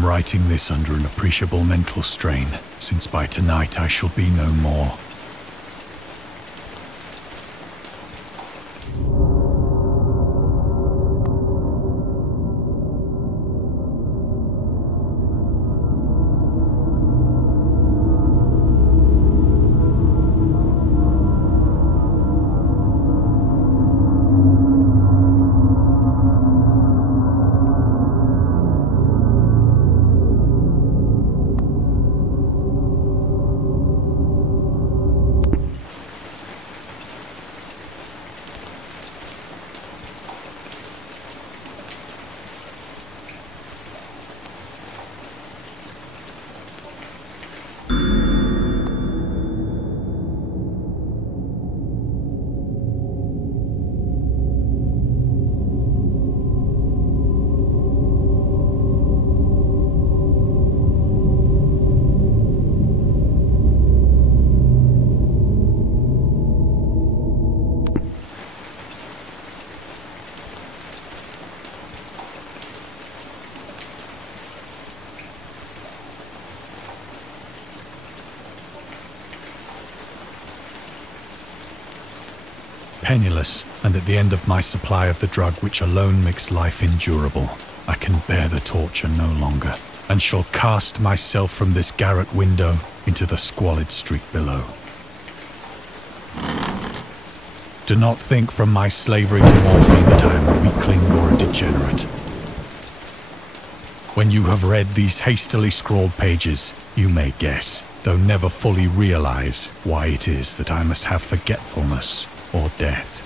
am writing this under an appreciable mental strain, since by tonight I shall be no more. Penniless, and at the end of my supply of the drug which alone makes life endurable, I can bear the torture no longer, and shall cast myself from this garret window into the squalid street below. Do not think from my slavery to morphine that I am a weakling or a degenerate. When you have read these hastily scrawled pages, you may guess, though never fully realize, why it is that I must have forgetfulness or death.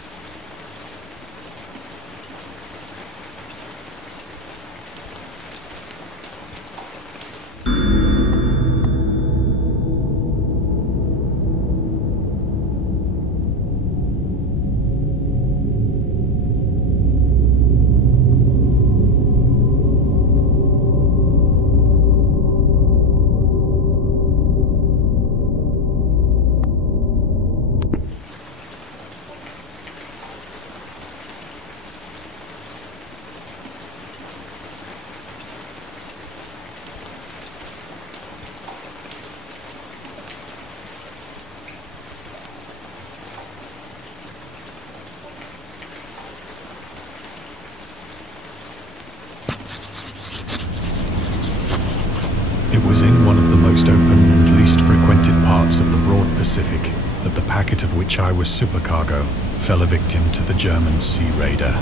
It was in one of the most open and least frequented parts of the broad Pacific that the packet of which I was supercargo fell a victim to the German sea raider.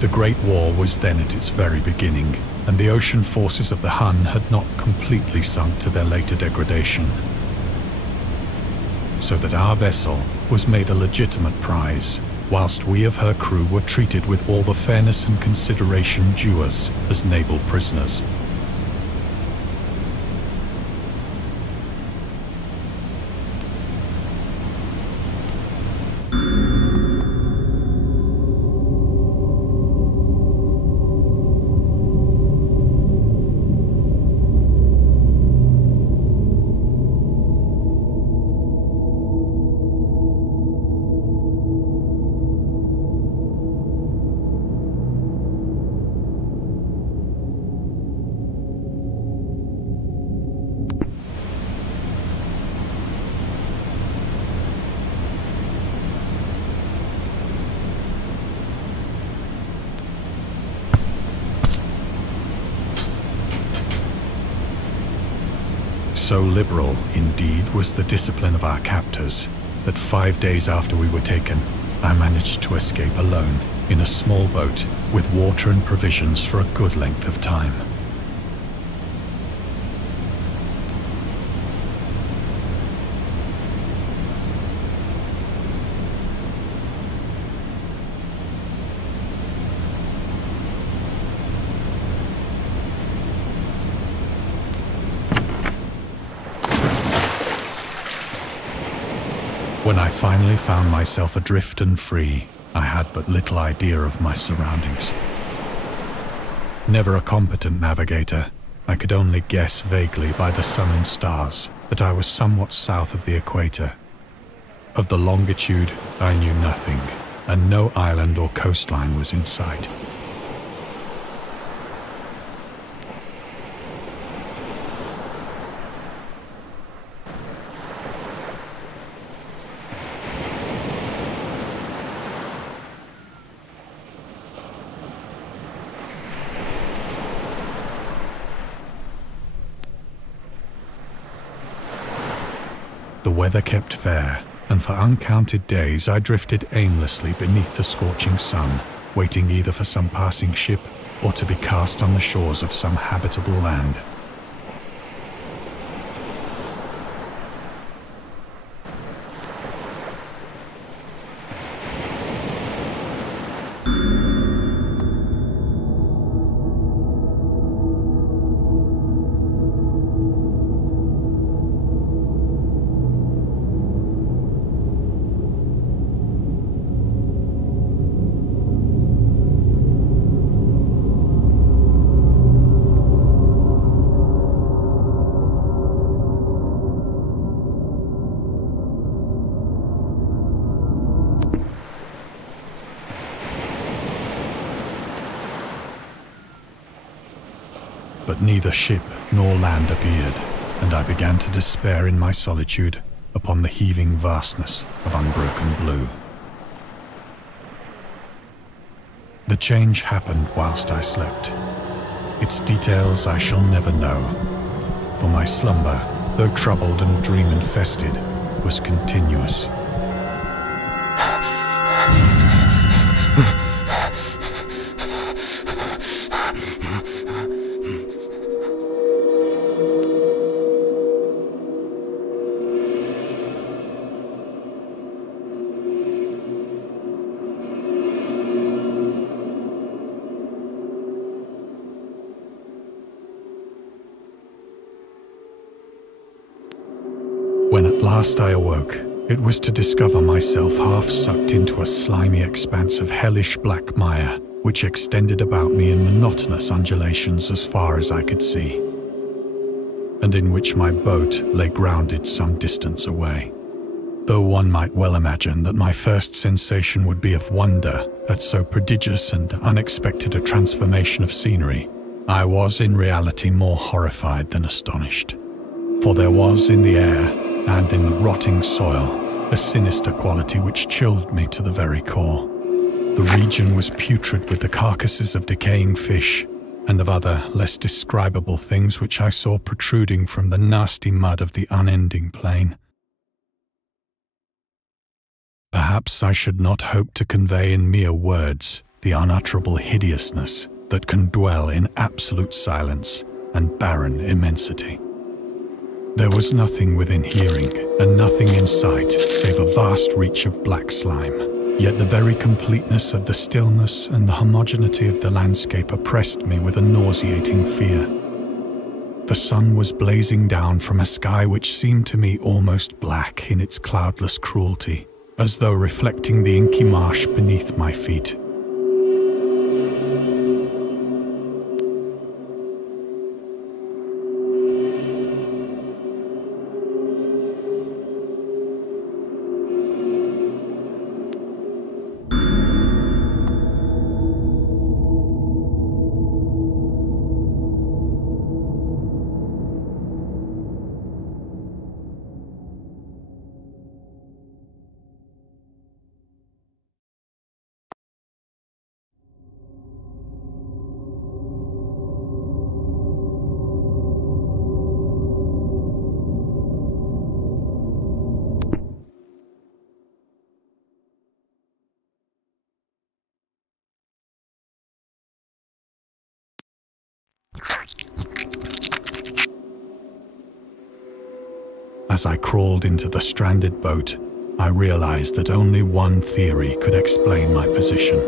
The Great War was then at its very beginning, and the ocean forces of the Hun had not completely sunk to their later degradation. So that our vessel was made a legitimate prize, whilst we of her crew were treated with all the fairness and consideration due us as naval prisoners. So liberal, indeed, was the discipline of our captors that 5 days after we were taken, I managed to escape alone in a small boat with water and provisions for a good length of time. When I finally found myself adrift and free, I had but little idea of my surroundings. Never a competent navigator, I could only guess vaguely by the sun and stars that I was somewhat south of the equator. Of the longitude, I knew nothing, and no island or coastline was in sight. The weather kept fair, and for uncounted days I drifted aimlessly beneath the scorching sun, waiting either for some passing ship or to be cast on the shores of some habitable land. But neither ship nor land appeared, and I began to despair in my solitude upon the heaving vastness of unbroken blue. The change happened whilst I slept. Its details I shall never know, for my slumber, though troubled and dream-infested, was continuous. When at last I awoke, it was to discover myself half sucked into a slimy expanse of hellish black mire, which extended about me in monotonous undulations as far as I could see, and in which my boat lay grounded some distance away. Though one might well imagine that my first sensation would be of wonder at so prodigious and unexpected a transformation of scenery, I was in reality more horrified than astonished. For there was in the air and in the rotting soil a sinister quality which chilled me to the very core. The region was putrid with the carcasses of decaying fish and of other less describable things which I saw protruding from the nasty mud of the unending plain. Perhaps I should not hope to convey in mere words the unutterable hideousness that can dwell in absolute silence and barren immensity. There was nothing within hearing, and nothing in sight save a vast reach of black slime. Yet the very completeness of the stillness and the homogeneity of the landscape oppressed me with a nauseating fear. The sun was blazing down from a sky which seemed to me almost black in its cloudless cruelty, as though reflecting the inky marsh beneath my feet. As I crawled into the stranded boat, I realized that only one theory could explain my position.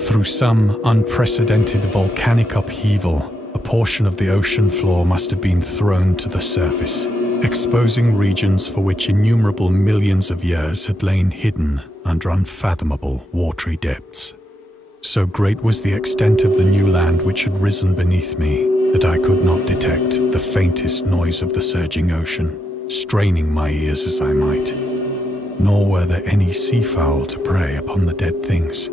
Through some unprecedented volcanic upheaval, a portion of the ocean floor must have been thrown to the surface, exposing regions for which innumerable millions of years had lain hidden under unfathomable watery depths. So great was the extent of the new land which had risen beneath me that I could not detect the faintest noise of the surging ocean, straining my ears as I might. Nor were there any seafowl to prey upon the dead things.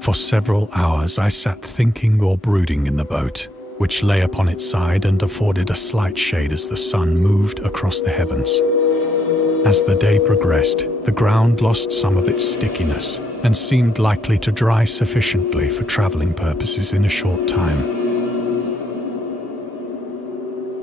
For several hours I sat thinking or brooding in the boat, which lay upon its side and afforded a slight shade as the sun moved across the heavens. As the day progressed, the ground lost some of its stickiness and seemed likely to dry sufficiently for traveling purposes in a short time.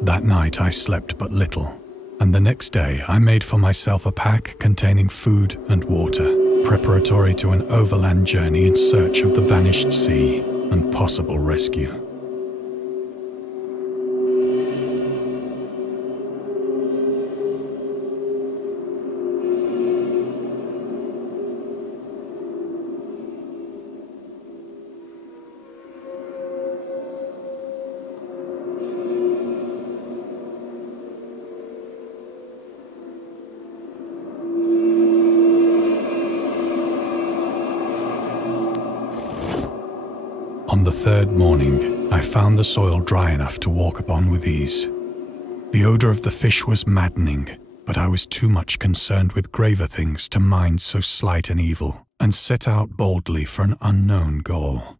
That night I slept but little, and the next day I made for myself a pack containing food and water, preparatory to an overland journey in search of the vanished sea and possible rescue. On the third morning, I found the soil dry enough to walk upon with ease. The odor of the fish was maddening, but I was too much concerned with graver things to mind so slight an evil, and set out boldly for an unknown goal.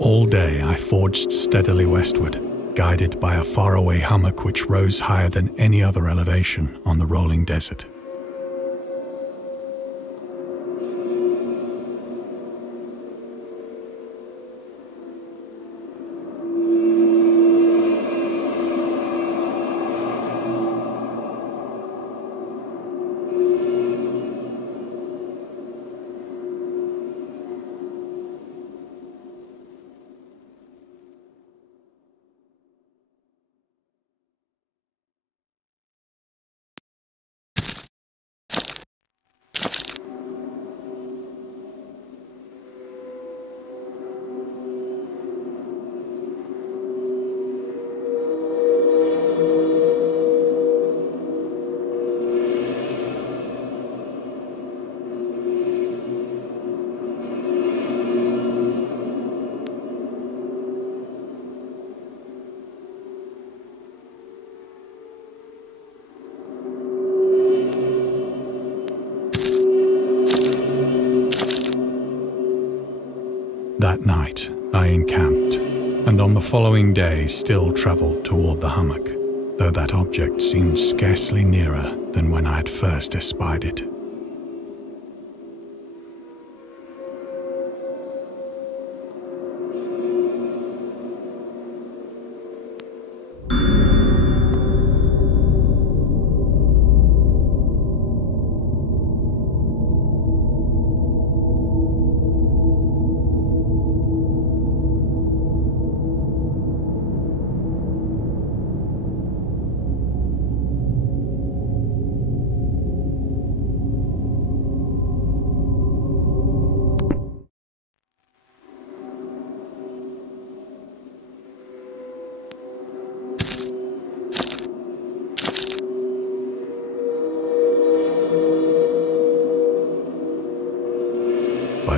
All day I forged steadily westward, guided by a faraway hummock which rose higher than any other elevation on the rolling desert. That night, I encamped, and on the following day still travelled toward the hummock, though that object seemed scarcely nearer than when I had first espied it.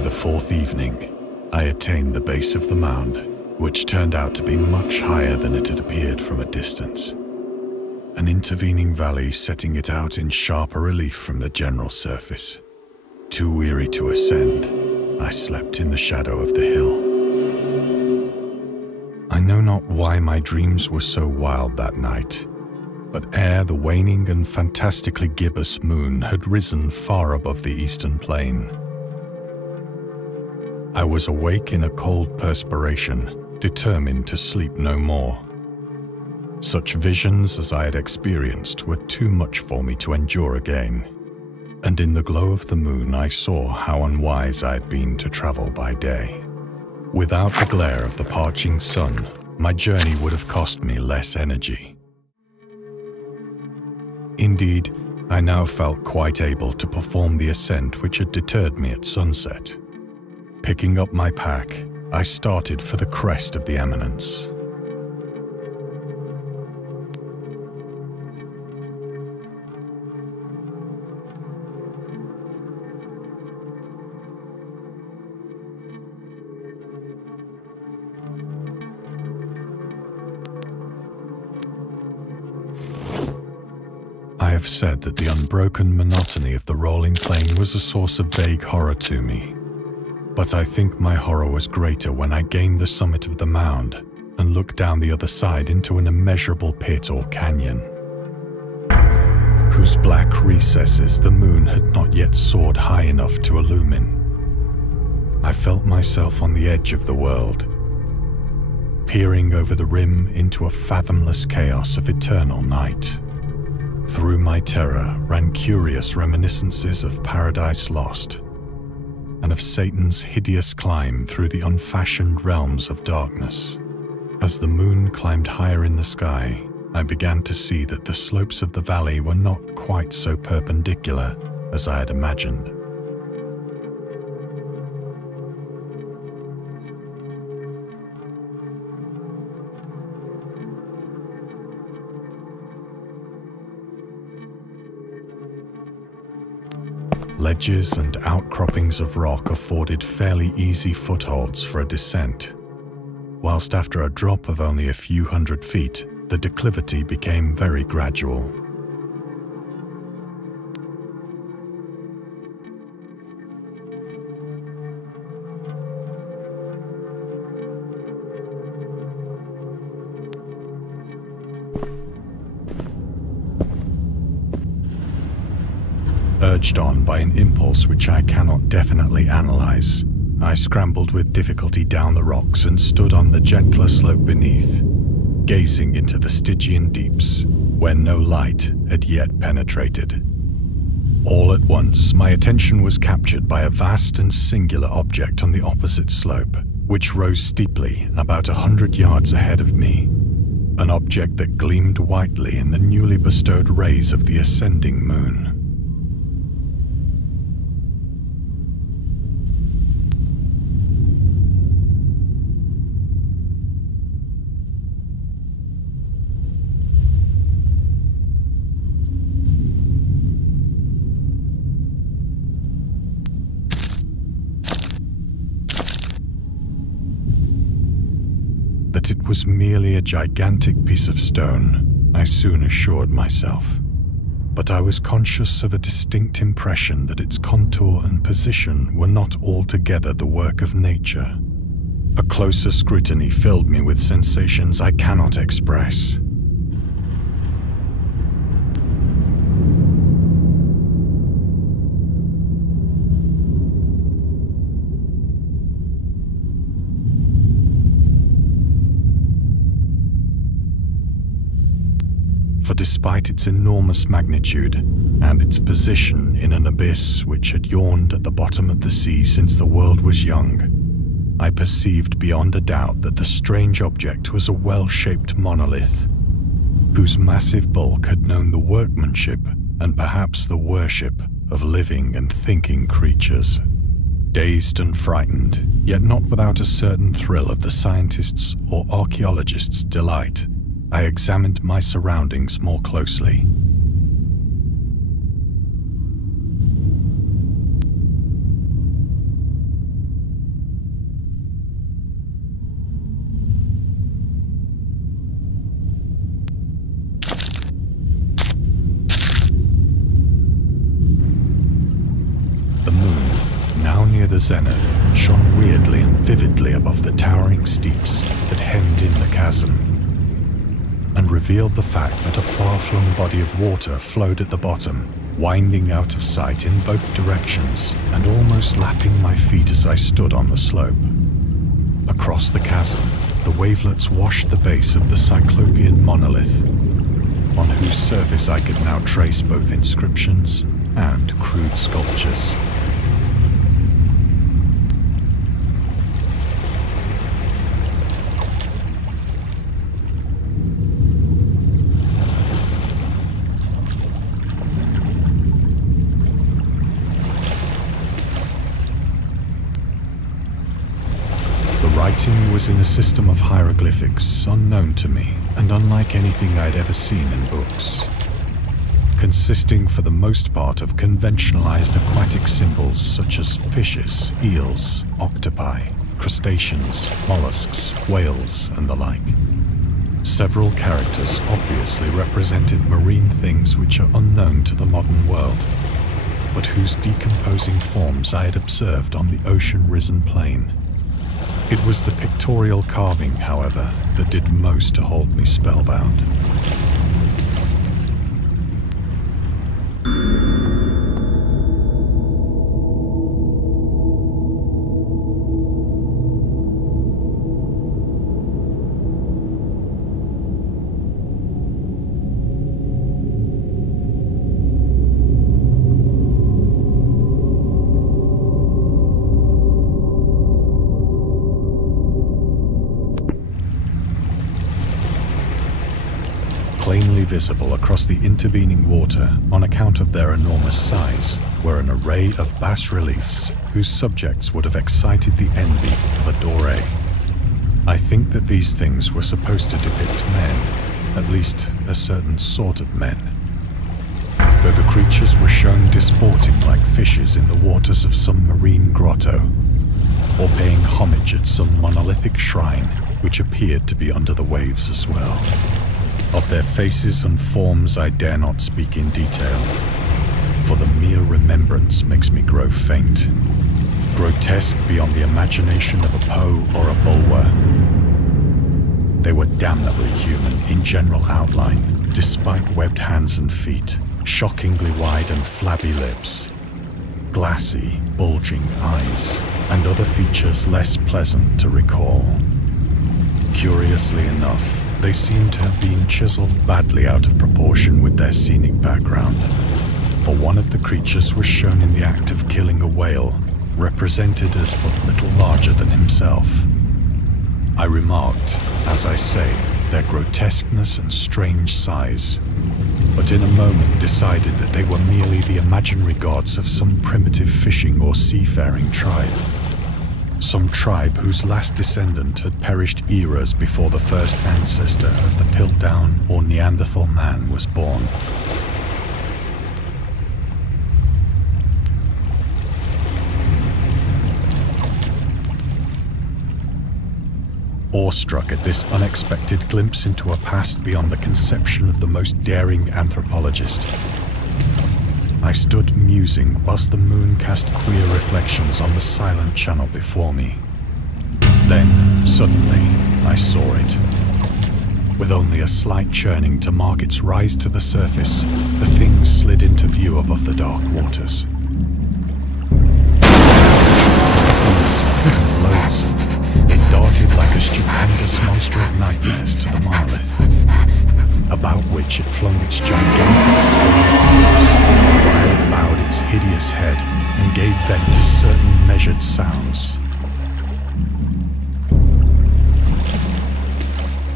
the fourth evening, I attained the base of the mound, which turned out to be much higher than it had appeared from a distance. An intervening valley setting it out in sharper relief from the general surface. Too weary to ascend, I slept in the shadow of the hill. I know not why my dreams were so wild that night, but ere the waning and fantastically gibbous moon had risen far above the eastern plain, I was awake in a cold perspiration, determined to sleep no more. Such visions as I had experienced were too much for me to endure again, and in the glow of the moon I saw how unwise I had been to travel by day. Without the glare of the parching sun, my journey would have cost me less energy. Indeed, I now felt quite able to perform the ascent which had deterred me at sunset. Picking up my pack, I started for the crest of the eminence. I have said that the unbroken monotony of the rolling plain was a source of vague horror to me, but I think my horror was greater when I gained the summit of the mound and looked down the other side into an immeasurable pit or canyon, whose black recesses the moon had not yet soared high enough to illumine. I felt myself on the edge of the world, peering over the rim into a fathomless chaos of eternal night. Through my terror ran curious reminiscences of Paradise Lost, and of Satan's hideous climb through the unfashioned realms of darkness. As the moon climbed higher in the sky, I began to see that the slopes of the valley were not quite so perpendicular as I had imagined. Ledges and outcroppings of rock afforded fairly easy footholds for a descent, whilst after a drop of only a few hundred feet, the declivity became very gradual. Urged on by an impulse which I cannot definitely analyze, I scrambled with difficulty down the rocks and stood on the gentler slope beneath, gazing into the Stygian deeps, where no light had yet penetrated. All at once, my attention was captured by a vast and singular object on the opposite slope, which rose steeply about 100 yards ahead of me, an object that gleamed whitely in the newly bestowed rays of the ascending moon. That it was merely a gigantic piece of stone, I soon assured myself, but I was conscious of a distinct impression that its contour and position were not altogether the work of nature. A closer scrutiny filled me with sensations I cannot express. For despite its enormous magnitude and its position in an abyss which had yawned at the bottom of the sea since the world was young, I perceived beyond a doubt that the strange object was a well-shaped monolith, whose massive bulk had known the workmanship and perhaps the worship of living and thinking creatures. Dazed and frightened, yet not without a certain thrill of the scientist's or archaeologist's delight, I examined my surroundings more closely. the zenith shone weirdly and vividly above the towering steeps that hemmed in the chasm, and revealed the fact that a far-flung body of water flowed at the bottom, winding out of sight in both directions and almost lapping my feet as I stood on the slope. Across the chasm, the wavelets washed the base of the cyclopean monolith, on whose surface I could now trace both inscriptions and crude sculptures. The writing was in a system of hieroglyphics unknown to me and unlike anything I'd ever seen in books, consisting for the most part of conventionalized aquatic symbols such as fishes, eels, octopi, crustaceans, mollusks, whales, and the like. Several characters obviously represented marine things which are unknown to the modern world, but whose decomposing forms I had observed on the ocean-risen plain. It was the pictorial carving, however, that did most to hold me spellbound. Plainly visible across the intervening water on account of their enormous size were an array of bas-reliefs whose subjects would have excited the envy of a doré. I think that these things were supposed to depict men, at least a certain sort of men, though the creatures were shown disporting like fishes in the waters of some marine grotto, or paying homage at some monolithic shrine which appeared to be under the waves as well. Of their faces and forms I dare not speak in detail, for the mere remembrance makes me grow faint. Grotesque beyond the imagination of a Poe or a Bulwer. They were damnably human in general outline, despite webbed hands and feet, shockingly wide and flabby lips, glassy, bulging eyes, and other features less pleasant to recall. Curiously enough, they seem to have been chiseled badly out of proportion with their scenic background, for one of the creatures was shown in the act of killing a whale, represented as but little larger than himself. I remarked, as I say, their grotesqueness and strange size, but in a moment decided that they were merely the imaginary gods of some primitive fishing or seafaring tribe. Some tribe whose last descendant had perished eras before the first ancestor of the Piltdown or Neanderthal man was born. Awestruck at this unexpected glimpse into a past beyond the conception of the most daring anthropologist, I stood musing whilst the moon cast queer reflections on the silent channel before me. Then, suddenly, I saw it. With only a slight churning to mark its rise to the surface, the thing slid into view above the dark waters. Loathsome, it darted like a stupendous monster of nightmares to the monolith, about which it flung its gigantic scaly arms, while it bowed its hideous head and gave vent to certain measured sounds.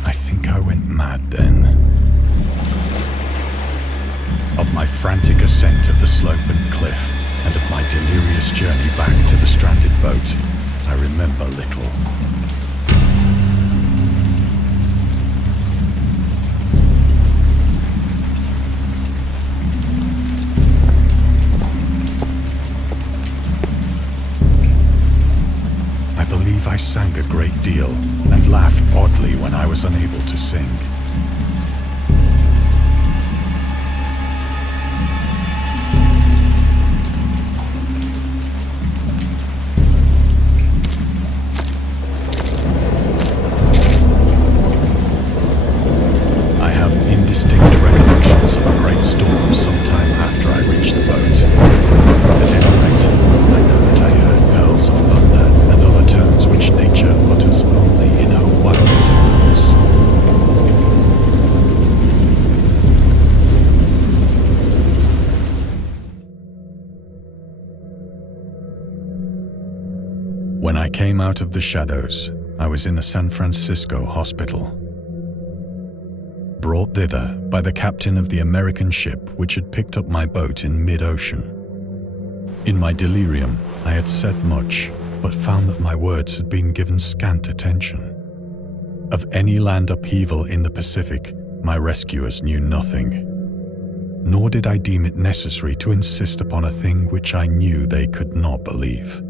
I think I went mad then. Of my frantic ascent of the slope and cliff, and of my delirious journey back to the stranded boat, I remember little. I sang a great deal and laughed oddly when I was unable to sing. When I came out of the shadows, I was in a San Francisco hospital, brought thither by the captain of the American ship which had picked up my boat in mid-ocean. In my delirium, I had said much, but found that my words had been given scant attention. Of any land upheaval in the Pacific, my rescuers knew nothing, nor did I deem it necessary to insist upon a thing which I knew they could not believe.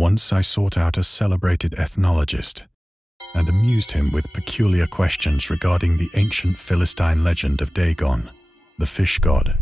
Once I sought out a celebrated ethnologist and amused him with peculiar questions regarding the ancient Philistine legend of Dagon, the fish god.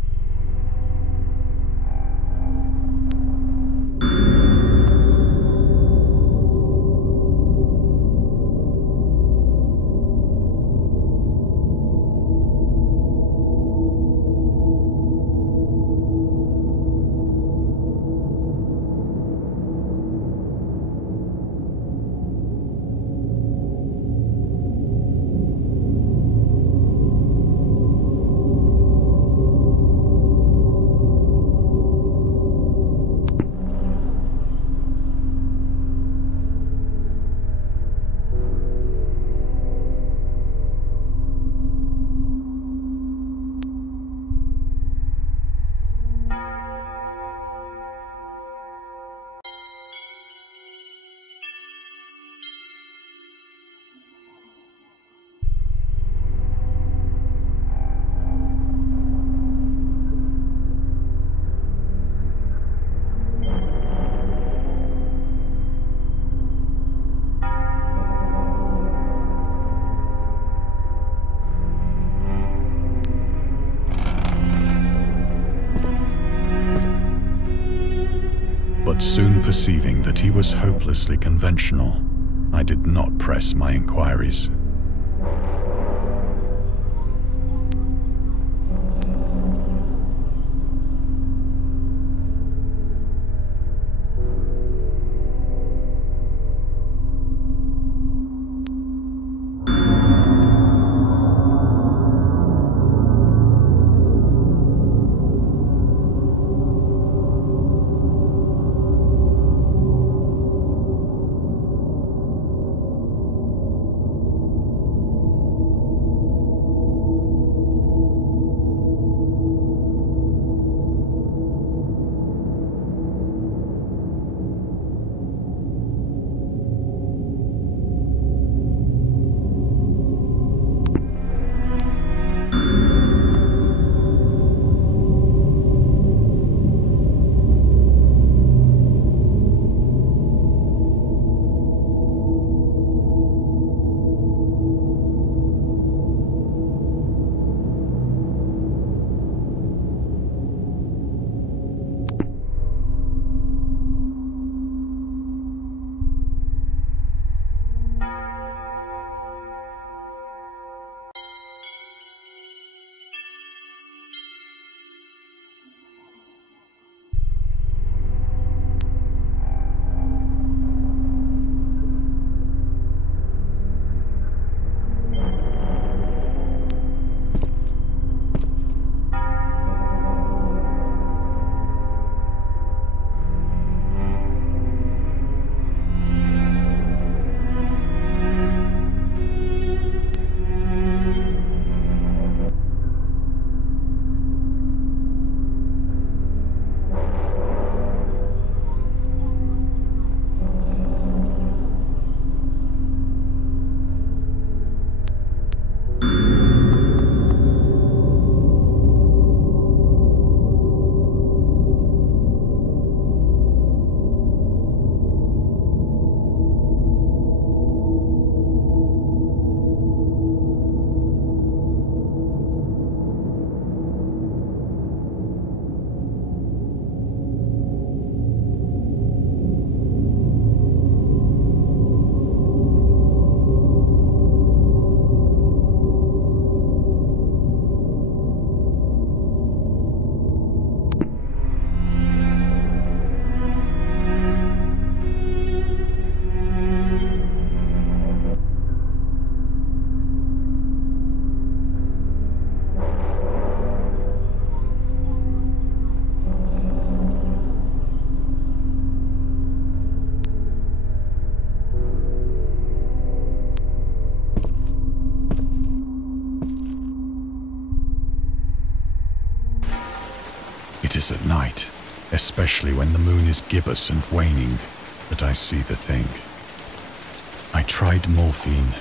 But soon perceiving that he was hopelessly conventional, I did not press my inquiries. It is at night, especially when the moon is gibbous and waning, that I see the thing. I tried morphine,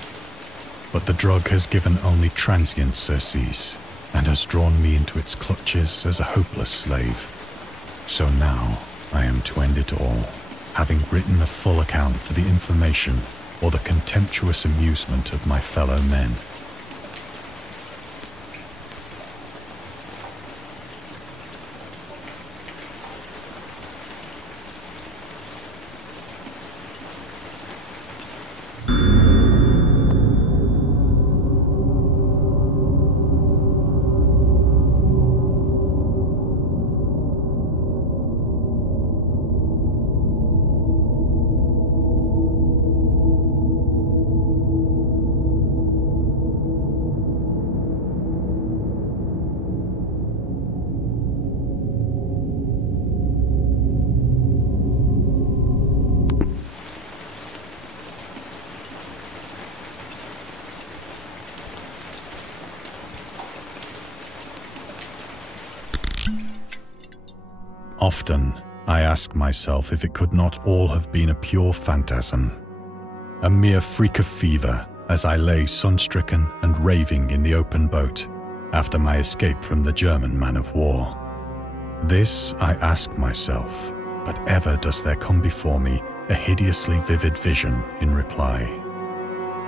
but the drug has given only transient surcease and has drawn me into its clutches as a hopeless slave. So now I am to end it all, having written a full account for the information or the contemptuous amusement of my fellow men. Often, I ask myself if it could not all have been a pure phantasm, a mere freak of fever as I lay sun-stricken and raving in the open boat after my escape from the German man-of-war. This I ask myself, but ever does there come before me a hideously vivid vision in reply.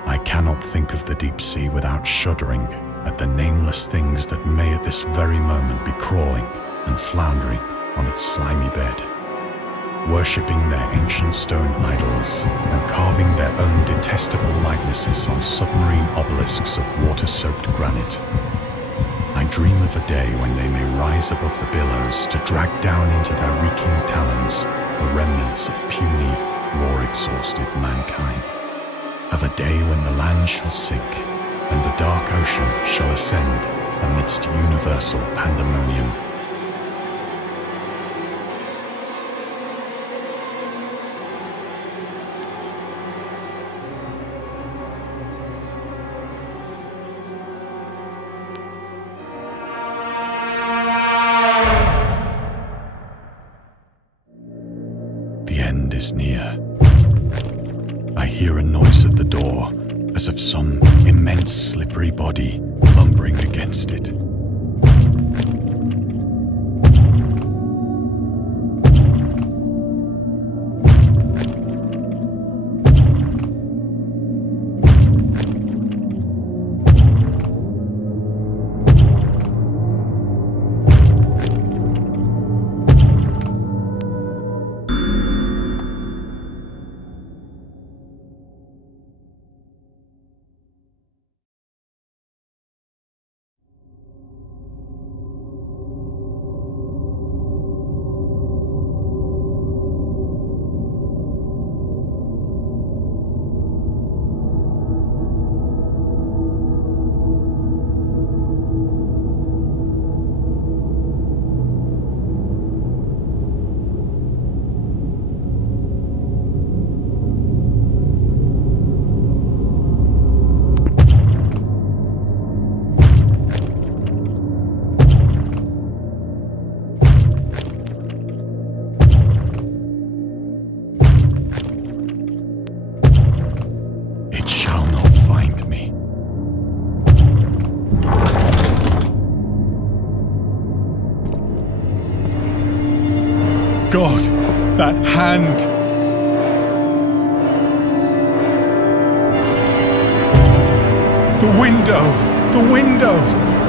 I cannot think of the deep sea without shuddering at the nameless things that may at this very moment be crawling and floundering on its slimy bed, worshipping their ancient stone idols and carving their own detestable likenesses on submarine obelisks of water-soaked granite. I dream of a day when they may rise above the billows to drag down into their reeking talons the remnants of puny, war-exhausted mankind. Of a day when the land shall sink and the dark ocean shall ascend amidst universal pandemonium. Is near. I hear a noise at the door, as of some immense slippery body lumbering against it. God, that hand! The window! The window!